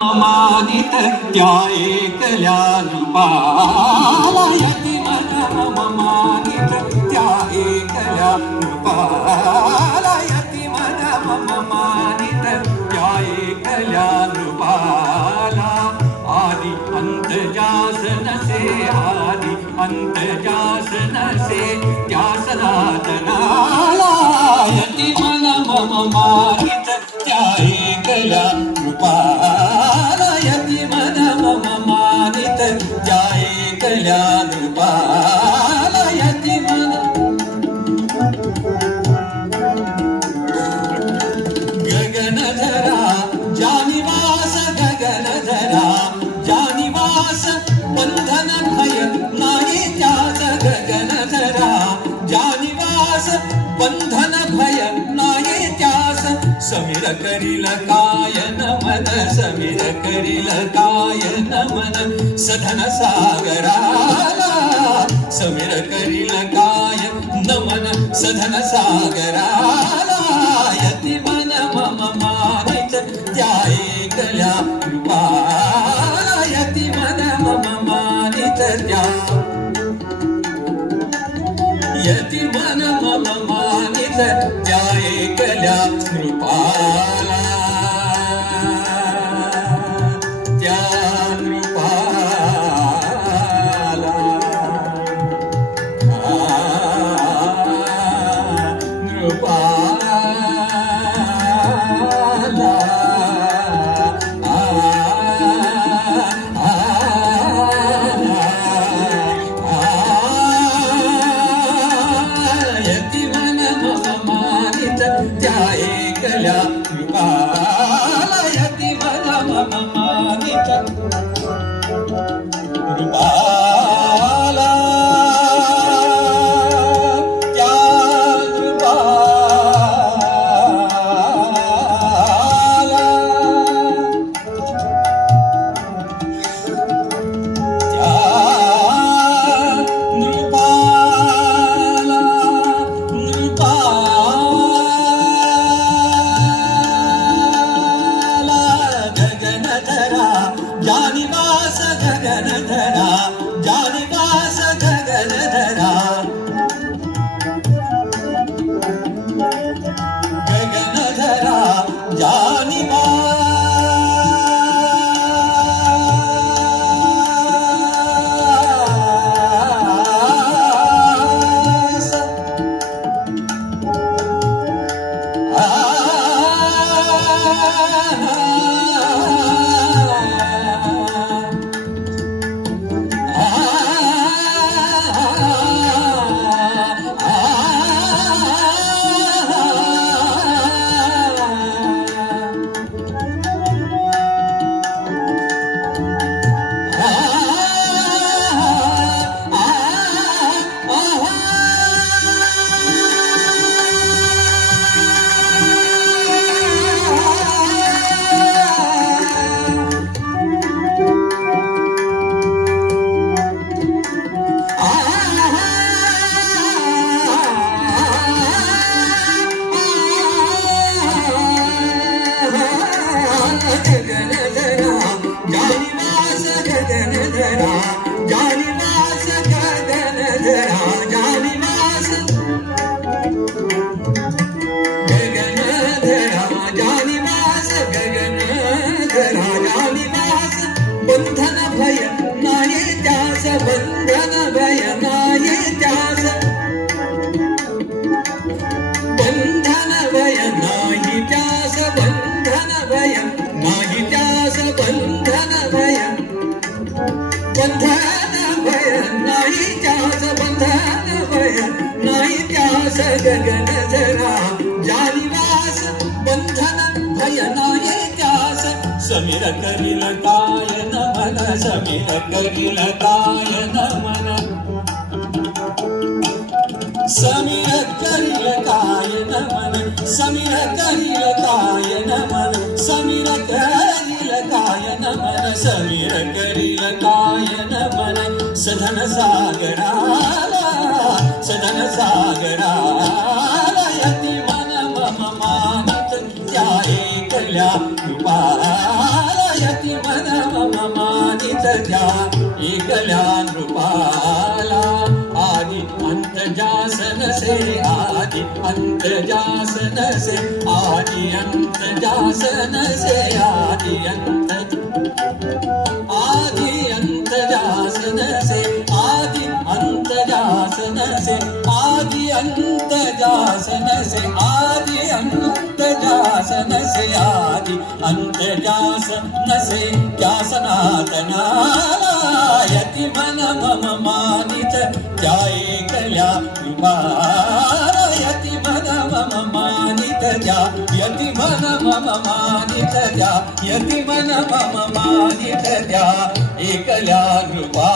मानित त्या एकल्या रूपाला यती मन मानित त्या एकल्या रूपाला यती मन मानित त्या एकल्या रूपाला आदि अंतजासन से आदि अंतजासन से त्या सनातनाला यती मानित त्या एकल्या रूपाला मानित कल्याण पालयती रूपाला यती मन गगनधरा जानिवास गगनधरा जानिवास बंधन भय नाही त्याच गगनधरा जानिवास बंधन समीर करील काय नमन समीर करील काय नमन सधन सागराला. समीर करील काय नमन सधन सागराला. यती मन मम मानित त्या एकल्या कृपाला यती मन मम मानित त्या यती मन मम मानित त्या एकल्या love. नाही बंधन भय बंधन भय नाही त्यास बंधन भय नाही त्यास गगन जरा जानिवास बंधन भय नाही त्यास समीर करील काय नमन समीर करील काय नमन? समीर करील काय नमन समीर करील काय समीर करील काय नमन सधन सागराला सधन सागराला यती मन मम मानित त्या एकल्या कृपाला यती मन मम मानित ज्या एकल्या नृपाला आदि अंत जासन से आदि अंत जासन से आदि अंत जासन से आदि अंत जासन से आदि अंत जासन से आदि अंत जासन से क्या मन मम मानित जाए कल्या यति मन मम मानित जा यति मन मम मानित जा यति मन मम मानित जा एकल्या नृपा